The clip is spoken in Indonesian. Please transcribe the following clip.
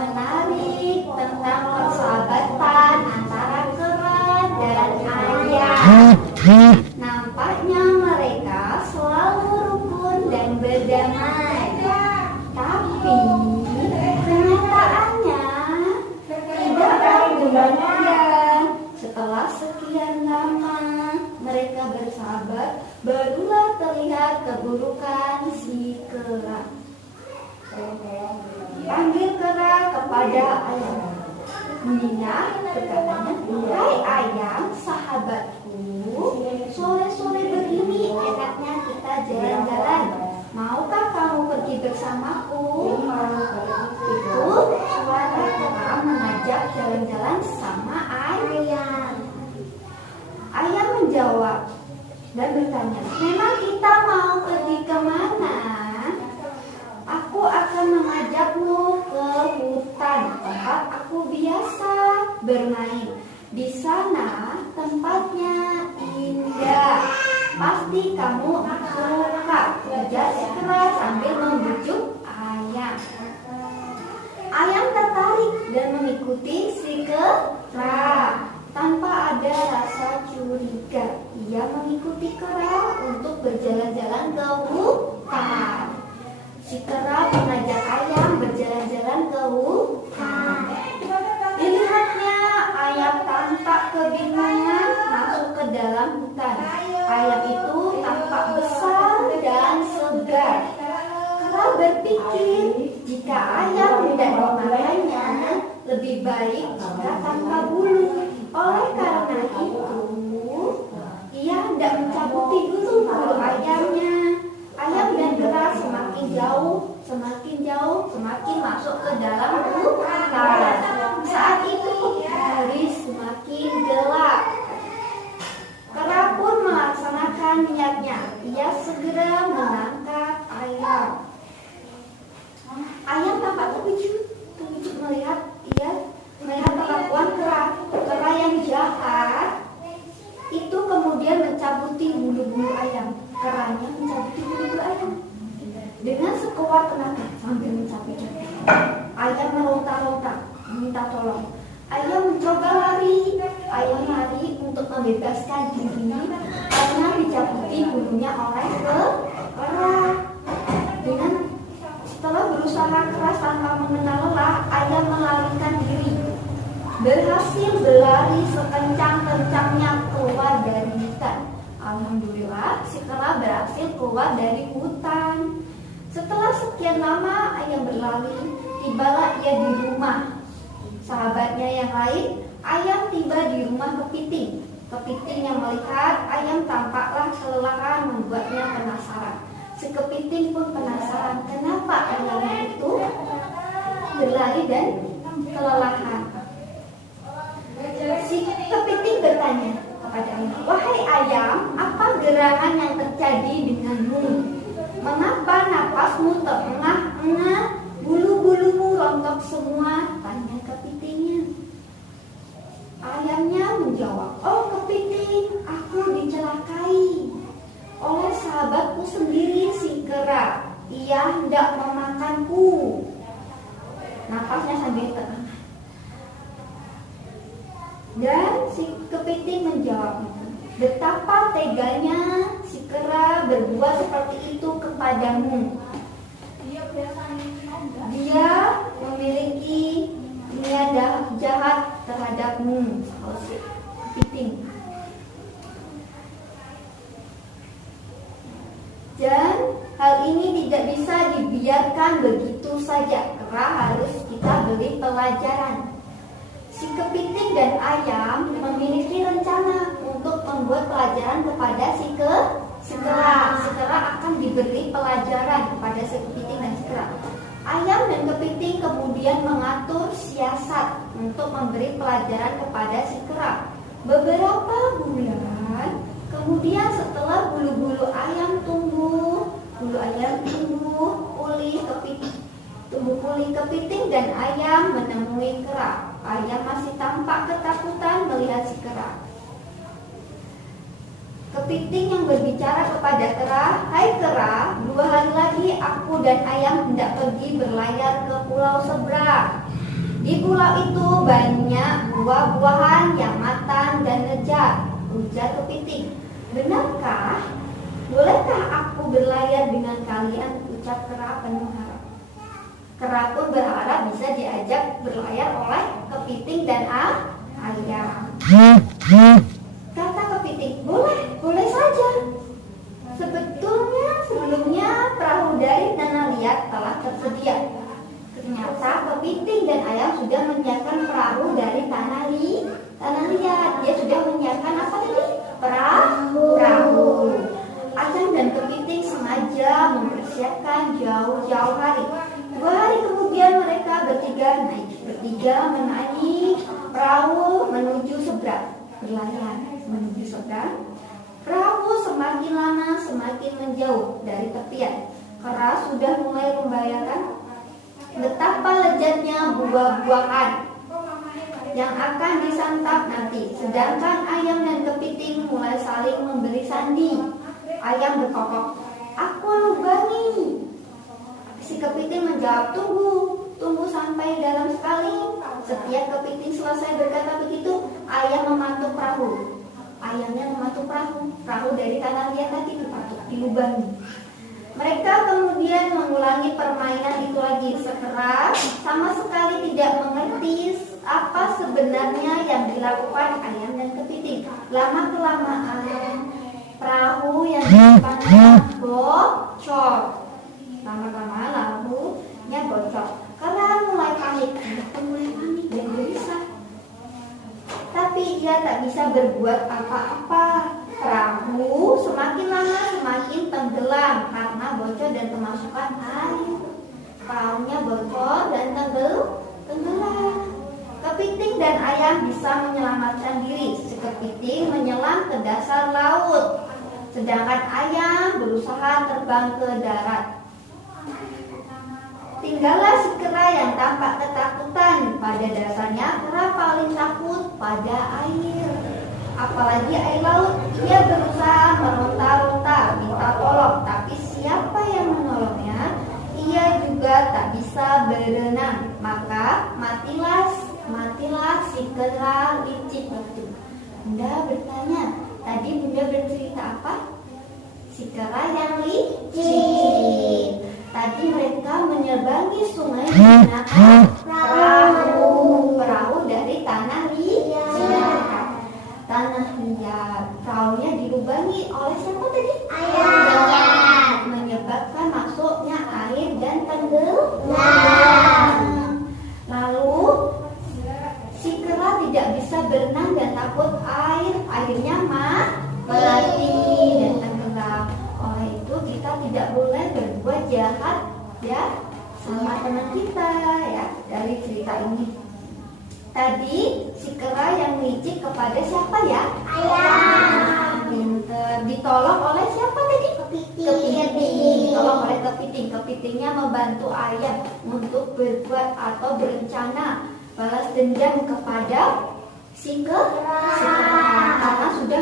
menarik tentang persahabatan antara kera dan ayam. Nampaknya mereka selalu rukun dan berdamai. Tapi kenyataannya tidaklah demikian. Setelah sekian lama mereka bersahabat, barulah terlihat keburukan si kera. Panggil kera kepada ayam. Nina berkatanya, "Hai ayam, sahabatku, sore-sore begini enaknya kita jalan-jalan. Maukah kamu pergi bersamaku?" Itu suara kera mengajak jalan-jalan sama ayam. Ayam menjawab dan bertanya, "Memang kita mau pergi kemana? Aku akan mengajakmu ke hutan tempat aku biasa bermain. Di sana tempatnya indah. Pasti kamu suka," ujar si kera sambil membujuk ayam. Ayam tertarik dan mengikuti si kera. Tanpa ada rasa curiga, ia mengikuti kera untuk berjalan-jalan ke hutan. Si kera mengajak ayam berjalan-jalan ke hutan. Dilihatnya ayam tampak kebingungan masuk ke dalam hutan. Ayam itu tampak besar dan segar. Kera berpikir jika ayam tidak dimakannya, lebih baik jika tanpa bulu. Oleh karena itu, ia hendak mencabuti bulu ayamnya. Ayam dan kera semakin jauh, semakin masuk ke dalam hutan. Saat itu hari semakin gelap. Kera pun melaksanakan niatnya. Ia segera menangkap ayam. Ayam tampak terkejut melihat perlakuan kera yang jahat. Itu kemudian mencabuti bulu-bulu ayam. Keranya mencabuti bulu-bulu ayam dengan sekuat tenaga sambil mencabik-cabik. Ayam meronta-ronta minta tolong. Ayam mencoba lari. Ayam lari untuk membebaskan diri karena dicabuti bulunya oleh kera. Setelah berusaha keras tanpa mengenal lelah, ayam melarikan diri. Berhasil berlari sekencang-kencangnya keluar dari hutan. Alhamdulillah, si kera berhasil keluar dari hutan. Setelah sekian lama ayam berlari, tibalah ia di rumah sahabatnya yang lain. Ayam tiba di rumah kepiting. Kepiting yang melihat ayam tampaklah kelelahan membuatnya penasaran. Si kepiting pun penasaran kenapa ayam itu berlari dan kelelahan. Si kepiting bertanya kepada ayam, "Wahai ayam, apa gerangan yang terjadi denganmu? Mengapa napasmu terengah-engah, bulu-bulumu rontok semua?" tanya kepitingnya. Ayamnya menjawab, "Oh kepiting, aku dicelakai oleh sahabatku sendiri si kera. Ia hendak memakanku." Napasnya sambil terengah. Dan si kepiting menjawab, "Betapa teganya si kera berbuat seperti itu kepadamu. Dia memiliki niat jahat terhadapmu." Oh, si kepiting. Dan hal ini tidak bisa dibiarkan begitu saja. Kera harus kita beri pelajaran. Si kepiting dan ayam memiliki rencana untuk membuat pelajaran kepada si kera. Si kera akan diberi pelajaran kepada si kepiting dan si kera. Ayam dan kepiting kemudian mengatur siasat untuk memberi pelajaran kepada si kera. Beberapa bulan kemudian, setelah bulu-bulu ayam tumbuh pulih kepiting dan ayam menemui kera. Ayam masih tampak ketakutan melihat si kera. Kepiting yang berbicara kepada kera, "Hai kera, 2 hari lagi aku dan ayam hendak pergi berlayar ke pulau seberang. Di pulau itu banyak buah-buahan yang matang dan lezat, ujar kepiting. Benarkah? Bolehkah aku berlayar dengan kalian? Ucap kera penuh harap. Kera pun berharap bisa diajak berlayar oleh kepiting dan ayam. Kata kepiting, boleh saja. Sebelumnya perahu dari tanah liat telah tersedia. Ternyata kepiting dan ayam sudah menyiapkan perahu dari tanah liat. Dia sudah menyiapkan apa tadi? Perahu. Ayam dan kepiting sengaja mempersiapkan jauh-jauh hari. 2 hari kemudian mereka bertiga menaiki perahu menuju seberang. Berlayar menuju seberang. Perahu semakin lama semakin menjauh dari tepian. Kera sudah mulai membayangkan betapa lezatnya buah-buahan yang akan disantap nanti. Sedangkan ayam dan kepiting mulai saling memberi sandi. Ayam berkokok, "Aku lubangi." Si kepiting menjawab, Tunggu sampai dalam sekali." Setiap kepiting selesai berkata begitu, ayam mematuk perahu. Ayamnya mematuk perahu dari tanah liat tadi dipatuk, dilubangi. Mereka kemudian mengulangi permainan itu lagi. Sekera sama sekali tidak mengerti apa sebenarnya yang dilakukan ayam dan kepiting. Lama-kelamaan perahu yang di depannya bocor. Lama-kelamaan lahunya bocor. Kera mulai panik dan gelisah. Tapi dia tak bisa berbuat apa-apa. Perahu semakin lama semakin tenggelam karena bocor dan kemasukan air. Perahunya bocor dan tenggelam. Kepiting dan ayam bisa menyelamatkan diri. Si kepiting menyelam ke dasar laut, sedangkan ayam berusaha terbang ke darat. Tinggallah si kera yang tampak ketakutan. Pada dasarnya kera paling takut pada air, apalagi air laut. Ia berusaha meronta-ronta minta tolong, tapi siapa yang menolongnya? Ia juga tak bisa berenang. Maka matilah si kera licik itu. Bunda bertanya, tadi Bunda bercerita apa? Si kera yang licik. Tadi mereka menyeberangi sungai menggunakan perahu dari tanah liat. Perahunya dilubangi oleh siapa tadi? Ayam. Menyebabkan masuknya air dan tenggelam. Lalu si kera tidak bisa berenang dan takut airnya mati dan tenggelam. Oleh itu kita tidak boleh berbuat jahat ya sama teman kita ya. Dari cerita ini tadi si kera yang licik kepada siapa ya? Ayam. Pinter. Ditolong oleh siapa tadi? Kepiting. Ditolong oleh kepiting. Kepitingnya membantu ayam untuk berbuat atau berencana balas dendam kepada si kera karena sudah